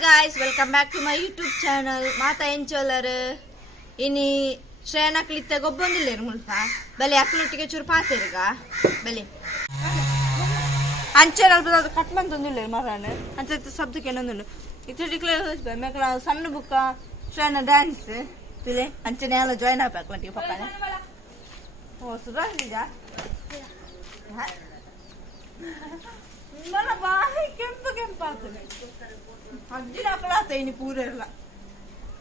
guys, welcome back to my YouTube channel. Mata encholaru. Ini Shreyana klitte gobbondilleru mulpa. Bale aklottige churu paathirga. Bale. Anchel alba cut mantondilleru marane. Anchel sabdu kenondundu. Itu declare husband mekla sannu bukka Shreyana dance. Bale anchene ala join apaklottige pappane. Oh sudandija. Mana bahi kempa aatune. Ajji nakalata ini pura irla.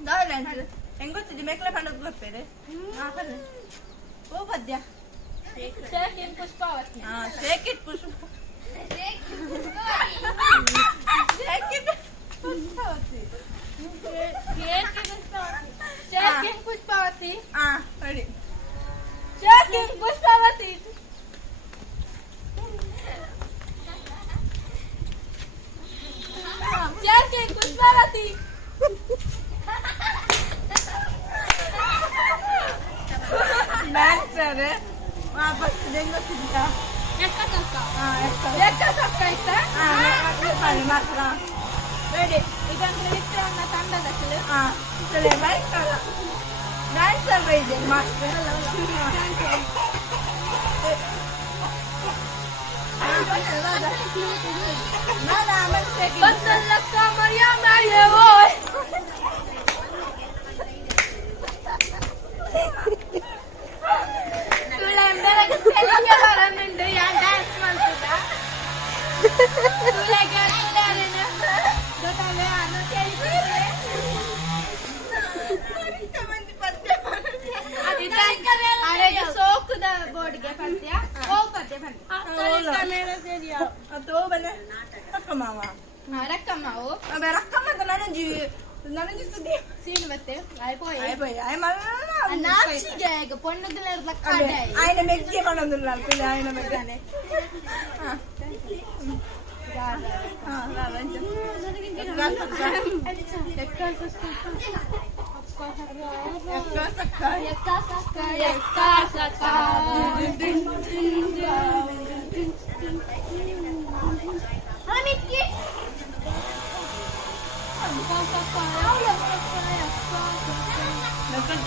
Dala nante. Engottidi mekla pandadu lappere. Naakale. O padya. Shake it Pushpavati. Shake it Pushpavati. Shake it Pushpavati. Shake it Pushpavati. Ready. Shake it Pushpavati. Shake it Pushpavati. Dancer. First dengo tinta. Ekka sakka itta. Pari matra. Ready. Idan lift anna tanda dakile. Sele bike kala. Dancer ride master. Nada, man shaking. Badal lakka Maria Maria boy.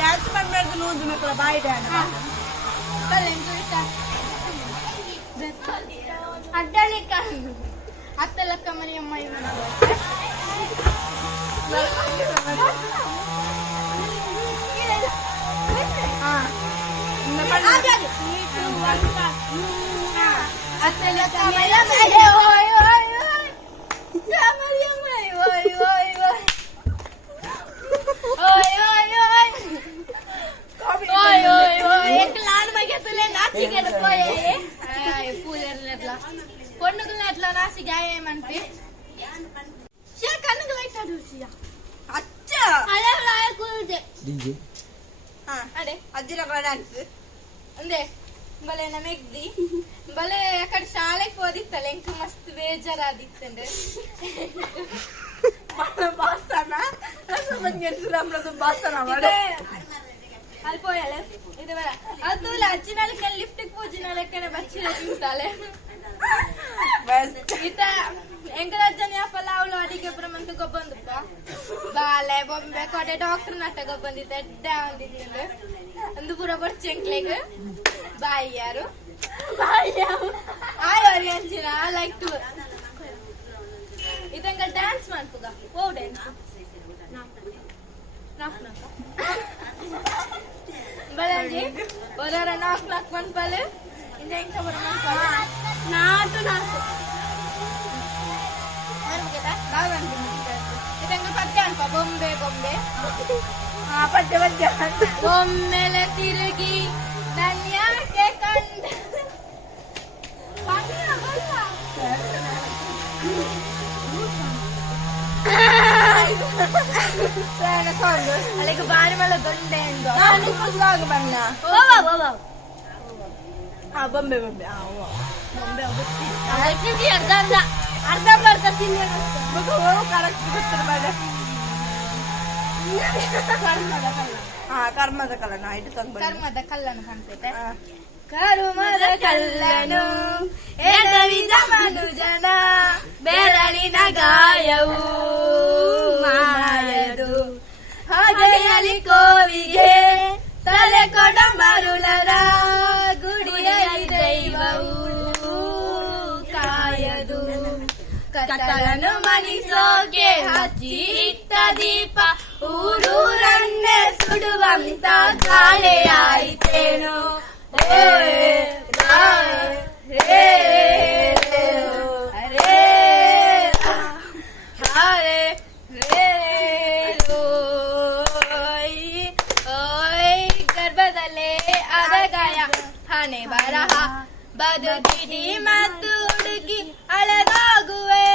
Dance ಮಾಡ್ಬೇಕು ನೋಡು ಮಕ್ಕಳ ಬಾಯಿ Dan ಅಡ್ಡಲಿಕ್ಕ ಅತ್ತಲಕ್ಕ Mariyamma ಇವನ ಅತ್ತಲಕ್ಕ ಮರಿಯಮ್ಮ ಓಯ್ ಓಯ್ ಮರಿಯಮ್ಮ ಓಯ್ ಓಯ್ ಓಯ್ ಓಯ್ ಓಯ್ ಓಯ್ ಓಯ್ एक लाड मध्ये तुले नाची गेलं पोये पूलरला अట్లా పొన్నుగుల అట్లా రాసి గాయమంటే షే కన్నుకు లైట్ అడుసియా అచ్చా అలా రాయ కుల్దే డీజే అడే అజ్జిరగల డాన్స్ అందే ಬಲೆ ನಮೆಗ್ದಿ ಬಲೆ ಅಕಡೆ ಶಾಲೆಗೆ ಹೋದಿತ್ತಲ್ಲ ಎಂಕ ಮಸ್ತ್ ಬೇಜಾರಾದಿತ್ತಂದ್ರೆ ಬಾಸನ ರಸಮಂಜನ ಬಾಸನ ಮಾಡೆ ಅಲ್ಲಿ പോയാലേ ഇത് വരാ അതുല്ല അച്ഛനാലൊക്കെ ലിഫ്റ്റിക്ക് പൂജിനാലൊക്കെ ബച്ചില ತಿಂತಾಳೆ ಬಸ್ ಇತ ಎಂಕರಾಜನ ಯಾಪಲ್ಲ ಅವಳು ಅಡಿಗೆ ಪ್ರಮಂತ ಗೊಬ್ಬಂದಪ್ಪ ಬಾಲೆ ಬೊಂಬೆ ಕೊಡೆ ಡಾಕ್ಟರ್ ನಾಟಕ ಬಂದಿದ್ದೆ ಎಡ್ಡ ಅಂದಿದ್ದೆ ಅಂದು ಪೂರ ಬರ್ಚೆಂಕ್ಲೆಗೆ ಬಾಯಿ ಯಾರು ಆಯ್ ಅಂಚಿನ ಲೈಕ್ ಟು ಇದಂಗ ಡ್ಯಾನ್ಸ್ ಮಾಡ್ತದ ಓ ಡ್ಯಾನ್ಸ್ ಬಲಂಜಿ ಒರರ ನಾಕ್ ಮನ್ಪಲೆ ಇಂದ ಎಂಕ ಬರ ಮನ್ಪಲೆ ನಾಟು ಇದಂಗ ಪದ್ಯ ಅಲ್ಪ ಬೊಂಬೆ ಪದ್ಯ ಬೊಮ್ಮೆಲೆ ತಿರುಗಿ ನನ್ಯಾಕೆ ಕಂಡ ಅಲ್ಲಿಗೆ ಬಾರಿ ಮಳೆ ದೊಡ್ಡ ಬಣ್ಣ ಬೊಂಬೆ ಅರ್ಧ ಬರ್ತ ಕರ್ಮದ ಕಲ್ಲನ ಇಟ್ಟು ತಂದು ಕರ್ಮದ ಕಲ್ಲನ ಕಾಣ್ತೈತೆ ಕರುಮದ ಕಲ್ಲನು ಎಡವಿದ ಮನುಜನ ಬೆರಳಿನ ಗಾಯವು ಗುಡಿಯಲ್ಲಿ ಕೋವಿಗೆ ತಲೆ ಕೊಡ ಮರುಳರ ಗುಡಿಯಲ್ಲಿ ದೈವವು ಕಾಯದು ಕತ್ತಲನ್ನು ಮನಿಸೋಕೆ ಹಚ್ಚಿ ಇಟ್ಟ ದೀಪ ಊರೂರನ್ನೇ ಸುಡುವಂತ ಗಾಳಿ ಆಯ್ತೇನು ಗರ್ಭದಲ್ಲೇ ಅದಗಾಯ ಹಣೆ ಬರಹ ಬದುಕಿಡಿ ಮತ್ತು ಹುಡುಗಿ ಅಳೆದಾಗುವೆ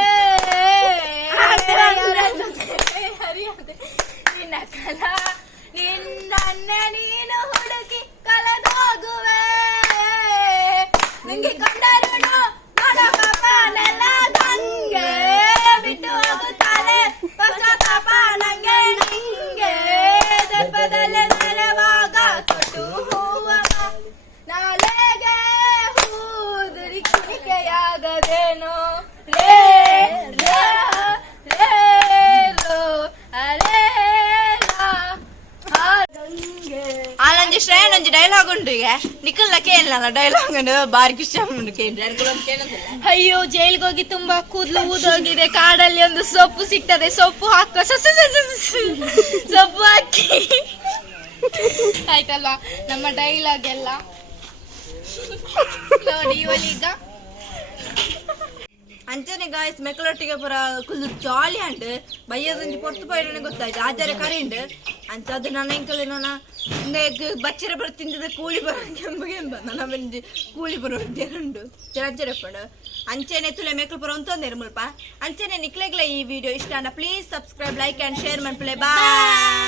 ನಿನ್ನ ಕಲ ನಿನ್ನೆ ನೀನು ಹುಡುಗಿ ಕಳೆದೋಗುವೆ ನಿಂಗೆ ಕೊಂಡರುಣು ನೋಡ ಪಾಪನೆಲ್ಲ ಗಂಗೆ ಬಿಟ್ಟು ಹೋಗುತ್ತಾನೆ ಪಶ್ಚಾತ್ತಾಪ ನಂಗೆ ನಿಂಗೆ ದರ್ಪದಲ್ಲೇ ನೆಲವಾಗ ತೊಟ್ಟು ಹೂವ ನಾಳೆಗೆ ಹೂದುರಿಕೆಯಾಗದೇನು ರೇ ರೇ ರೇ ರೋ ಅರೇ ಆನಂಜಿ ಶ್ರೇಯನ್ ಒಂಜಿ ಡೈಲಾಗ್ ಉಂಟು ಈಗ ನಿಖಲ್ನ ಕೇಳಲ್ಲ ಡೈಲಾಗ್ ಉಂಟು ಬಾರಿ ಖುಷಿ ಉಂಟು ಅಯ್ಯೋ ಜೈಲ್ಗೆ ಹೋಗಿ ತುಂಬಾ ಕೂದಲು ಊದೋಗಿದೆ ಕಾಡಲ್ಲಿ ಒಂದು ಸೊಪ್ಪು ಸಿಗ್ತದೆ ಸೊಪ್ಪು ಹಾಕೋ ಸೊಪ್ಪು ಹಾಕಿ ಆಯ್ತಲ್ವಾ ನಮ್ಮ ಡೈಲಾಗ್ ಎಲ್ಲ ನೋಡಿ ಇವಳೀಗ ಅಂಚನೆ ಗಾಯ್ಸ್ ಮೆಕ್ಕಲೊಟ್ಟಿಗೆ ಪುರ ಕುಲ್ಲು ಜಾಲಿ ಅಂಡು ಬಯ್ಯದೊಂದು ಪೊರ್ತು ಪೈಡನೆ ಗೊತ್ತಾಯ್ತು ಆಚಾರ್ಯ ಕರೆಂಡು ಅಂಚ ಅದು ನನ್ನ ಎಂಕಲ್ ನನ್ನ ಬಚ್ಚರ ಬರ ತಿಂದಿದ ಕೂಲಿ ಬರ ಕೆಂಬ ನನ್ನ ಬಂದು ಕೂಲಿ ಬರೋಂಡು ಚಿರಂಚರಪ್ಪಡು ಅಂಚೆನೆ ತುಲೆ ಮೆಕ್ಕಲು ಪುರ ಅಂತಂದೇರು ಮುಲ್ಪ ಅಂಚೆನೆ ನಿಕ್ಲೆಗ್ಲ ಈ ವಿಡಿಯೋ ಇಷ್ಟ please subscribe like and share ಮಾಡ್ಪ್ಲೆ ಬಾಯ್.